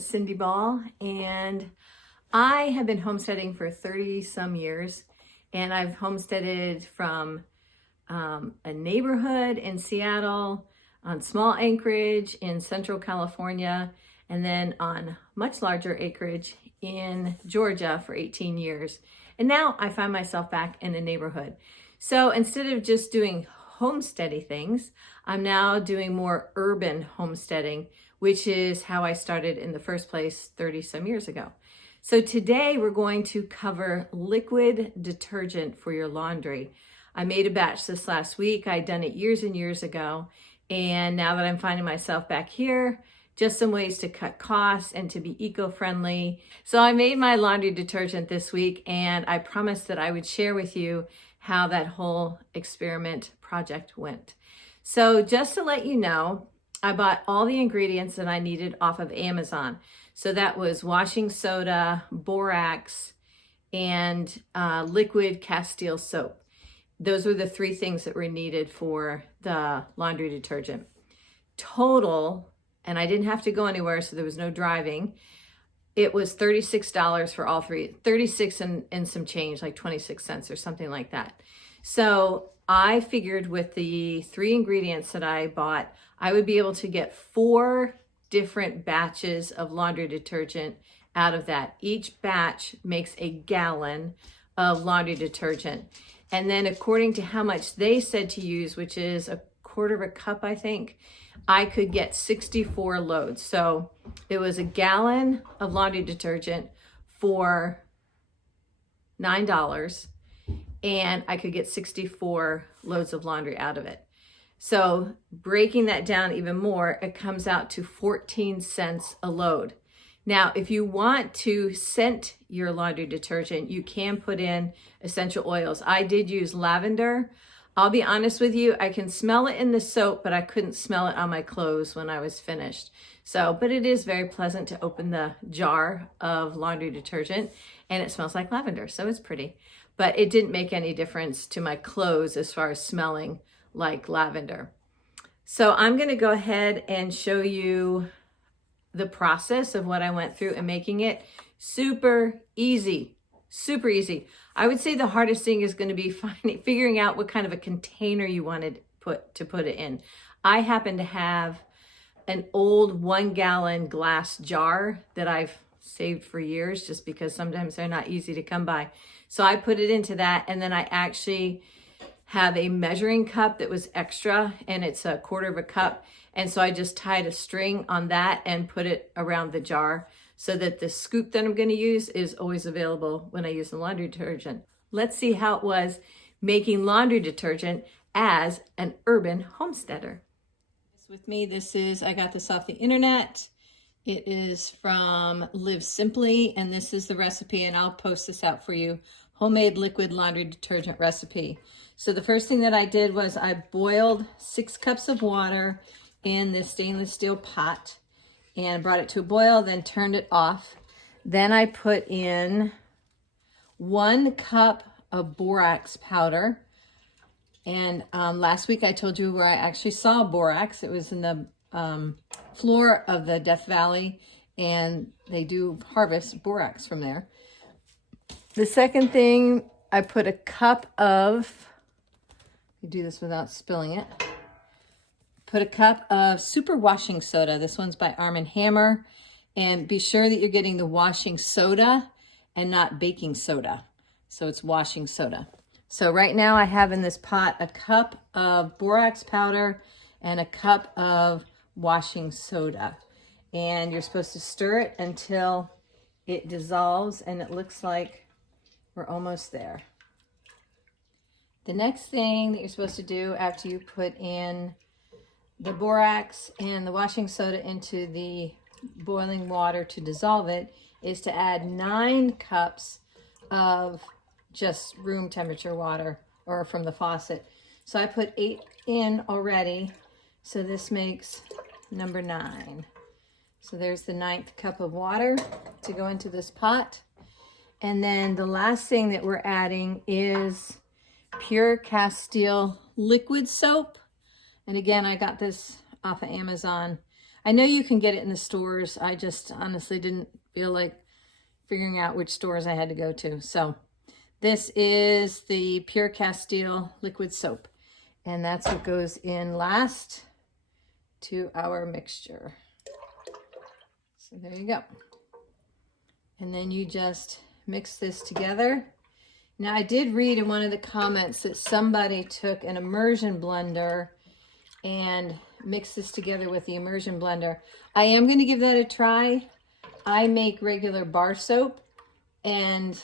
is Cindy Ball, and I have been homesteading for 30 some years, and I've homesteaded from a neighborhood in Seattle, on small acreage in Central California, and then on much larger acreage in Georgia for 18 years. And now I find myself back in a neighborhood. So instead of just doing homesteady things, I'm now doing more urban homesteading, which is how I started in the first place 30 some years ago. So today we're going to cover liquid detergent for your laundry. I made a batch this last week. I'd done it years and years ago. And now that I'm finding myself back here, just some ways to cut costs and to be eco-friendly. So I made my laundry detergent this week, and I promised that I would share with you how that whole experiment project went. So just to let you know, I bought all the ingredients that I needed off of Amazon. So that was washing soda, borax, and liquid castile soap. Those were the three things that were needed for the laundry detergent. Total, and I didn't have to go anywhere, so there was no driving. It was $36 for all three, 36 and some change, like 26 cents or something like that. So I figured with the three ingredients that I bought, I would be able to get 4 different batches of laundry detergent out of that. Each batch makes a gallon of laundry detergent. And then according to how much they said to use, which is a quarter of a cup, I think, I could get 64 loads. So it was a gallon of laundry detergent for $9, and I could get 64 loads of laundry out of it. So breaking that down even more, it comes out to 14 cents a load. Now, if you want to scent your laundry detergent, you can put in essential oils. I did use lavender. I'll be honest with you, I can smell it in the soap, but I couldn't smell it on my clothes when I was finished. So, but it is very pleasant to open the jar of laundry detergent, and it smells like lavender, so it's pretty. But it didn't make any difference to my clothes as far as smelling like lavender. So I'm gonna go ahead and show you the process of what I went through in making it. Super easy, super easy. I would say the hardest thing is going to be figuring out what kind of a container you wanted to put it in. I happen to have an old 1-gallon glass jar that I've saved for years just because sometimes they're not easy to come by. So I put it into that, and then I actually have a measuring cup that was extra, and it's a quarter of a cup. And so I just tied a string on that and put it around the jar so that the scoop that I'm going to use is always available when I use the laundry detergent. Let's see how it was making laundry detergent as an urban homesteader. With me, I got this off the internet. It is from Live Simply, and this is the recipe, and I'll post this out for you. Homemade liquid laundry detergent recipe. So the first thing that I did was I boiled 6 cups of water in this stainless steel pot and brought it to a boil, then turned it off. Then I put in 1 cup of borax powder. And last week I told you where I actually saw borax. It was in the floor of the Death Valley, and they do harvest borax from there. The second thing, I put a cup of, you do this without spilling it, put a cup of super washing soda. This one's by Arm & Hammer. And be sure that you're getting the washing soda and not baking soda. So it's washing soda. So right now I have in this pot a cup of borax powder and a cup of washing soda. And you're supposed to stir it until it dissolves, and it looks like we're almost there. The next thing that you're supposed to do after you put in the borax and the washing soda into the boiling water to dissolve it is to add 9 cups of just room temperature water, or from the faucet. So I put 8 in already, so this makes number 9. So there's the 9th cup of water to go into this pot. And then the last thing that we're adding is pure castile liquid soap. And again, I got this off of Amazon. I know you can get it in the stores. I just honestly didn't feel like figuring out which stores I had to go to. So this is the Pure Castile liquid soap, and that's what goes in last to our mixture. So there you go. And then you just mix this together. Now I did read in one of the comments that somebody took an immersion blender and mixed this together with the immersion blender. I am going to give that a try. I make regular bar soap, and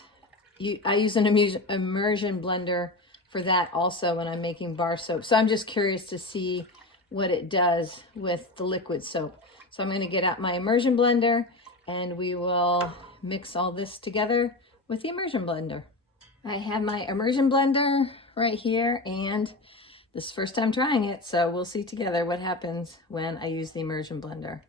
I use an immersion blender for that also when I'm making bar soap. So I'm just curious to see what it does with the liquid soap. So I'm going to get out my immersion blender, and we will mix all this together with the immersion blender. I have my immersion blender right here, and this is the first time trying it, so we'll see together what happens when I use the immersion blender.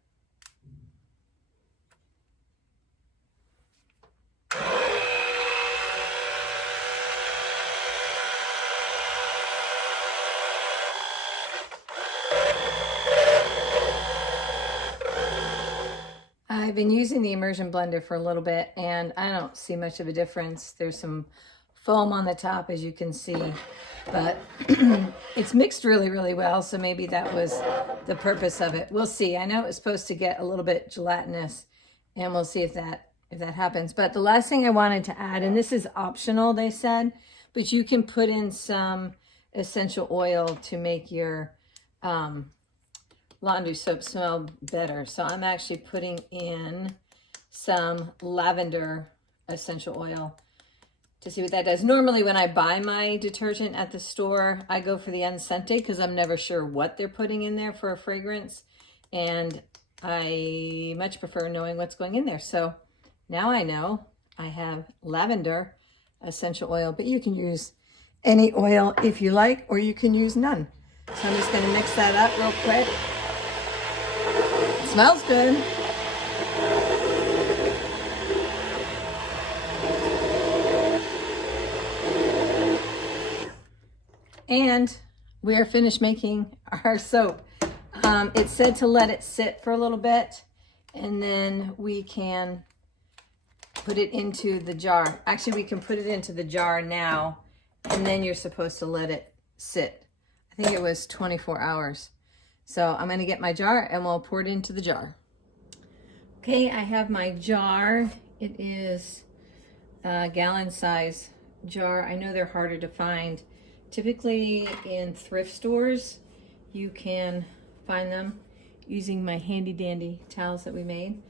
I've been using the immersion blender for a little bit, and I don't see much of a difference. There's some foam on the top, as you can see, but it's mixed really, really well, so maybe that was the purpose of it. We'll see. I know it was supposed to get a little bit gelatinous, and we'll see if that happens. But the last thing I wanted to add, and this is optional, they said, but you can put in some essential oil to make your laundry soap smell better. So I'm actually putting in some lavender essential oil to see what that does. Normally when I buy my detergent at the store, I go for the unscented because I'm never sure what they're putting in there for a fragrance, and I much prefer knowing what's going in there. So now I know I have lavender essential oil, but you can use any oil if you like, or you can use none. So I'm just going to mix that up real quick. It smells good. And we are finished making our soap. It said to let it sit for a little bit, and then we can put it into the jar. Actually, we can put it into the jar now, and then you're supposed to let it sit. I think it was 24 hours. So I'm going to get my jar, and we'll pour it into the jar. Okay, I have my jar. It is a gallon size jar. I know they're harder to find. Typically in thrift stores, you can find them using my handy dandy towels that we made.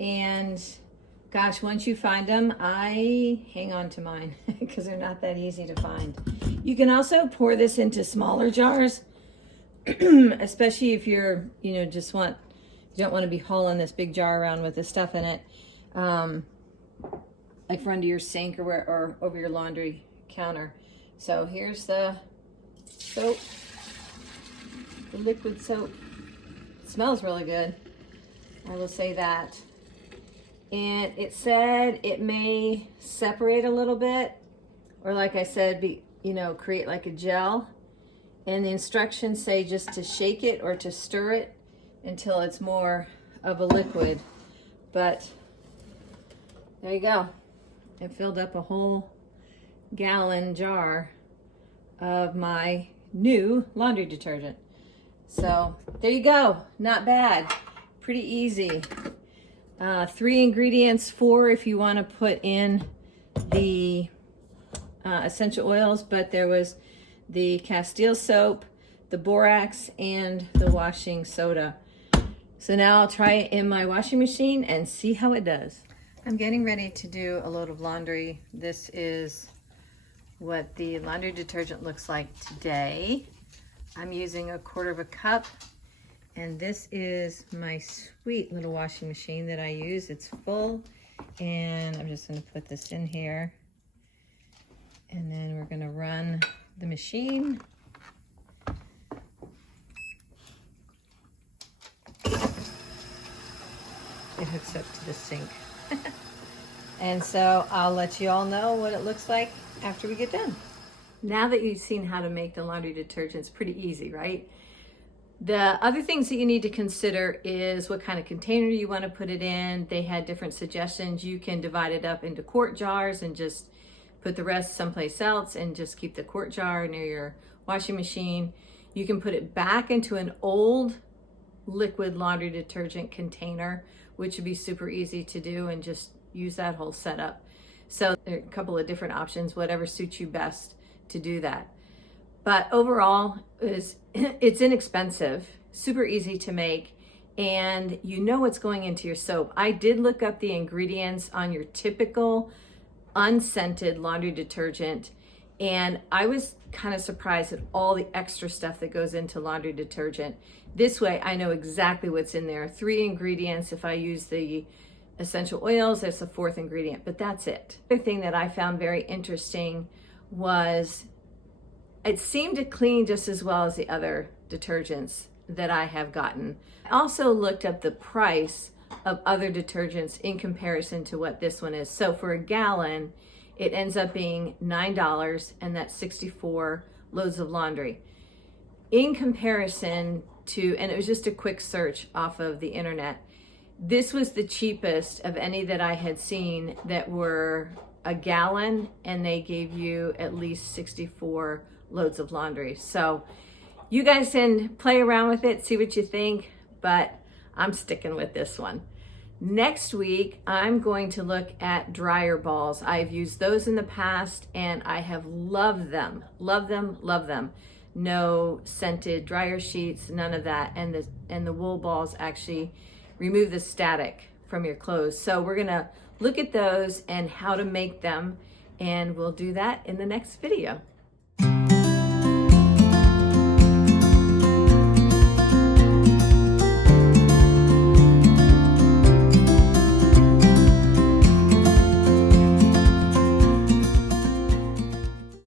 And gosh, once you find them, I hang on to mine because they're not that easy to find. You can also pour this into smaller jars, especially if you're, you don't want to be hauling this big jar around with this stuff in it, like for under your sink or over your laundry counter. So here's the soap, the liquid soap. It smells really good, I will say that. And it said it may separate a little bit, or like I said, create like a gel. And the instructions say just to shake it or to stir it until it's more of a liquid. But there you go. It filled up a whole gallon jar of my new laundry detergent. So there you go. Not bad. Pretty easy. 3 ingredients, 4 if you want to put in the essential oils, but there was the Castile soap, the borax, and the washing soda. So now I'll try it in my washing machine and see how it does. I'm getting ready to do a load of laundry. This is what the laundry detergent looks like today. I'm using 1/4 cup, and this is my sweet little washing machine that I use. It's full, and I'm just going to put this in here, and then we're going to run the machine. It hooks up to the sink. And so I'll let you all know what it looks like after we get done. Now that you've seen how to make the laundry detergent, it's pretty easy, right? The other things that you need to consider is what kind of container you want to put it in. They had different suggestions. You can divide it up into quart jars and just put the rest someplace else and just keep the quart jar near your washing machine. You can put it back into an old liquid laundry detergent container, which would be super easy to do, and just use that whole setup. So there are a couple of different options, whatever suits you best to do that. But overall, it's inexpensive, super easy to make, and you know what's going into your soap. I did look up the ingredients on your typical unscented laundry detergent, and I was kind of surprised at all the extra stuff that goes into laundry detergent. This way, I know exactly what's in there. 3 ingredients. If I use the essential oils, there's a 4th ingredient, but that's it. The thing that I found very interesting was it seemed to clean just as well as the other detergents that I have gotten. I also looked up the price of other detergents in comparison to what this one is. So for a gallon, it ends up being $9, and that's 64 loads of laundry. In comparison to, and it was just a quick search off of the internet, this was the cheapest of any that I had seen that were a gallon, and they gave you at least 64 loads of laundry. So you guys can play around with it, see what you think, but I'm sticking with this one. Next week, I'm going to look at dryer balls. I've used those in the past and I have loved them, love them, love them. No scented dryer sheets, none of that. And the wool balls actually remove the static from your clothes. So we're gonna look at those and how to make them, and we'll do that in the next video.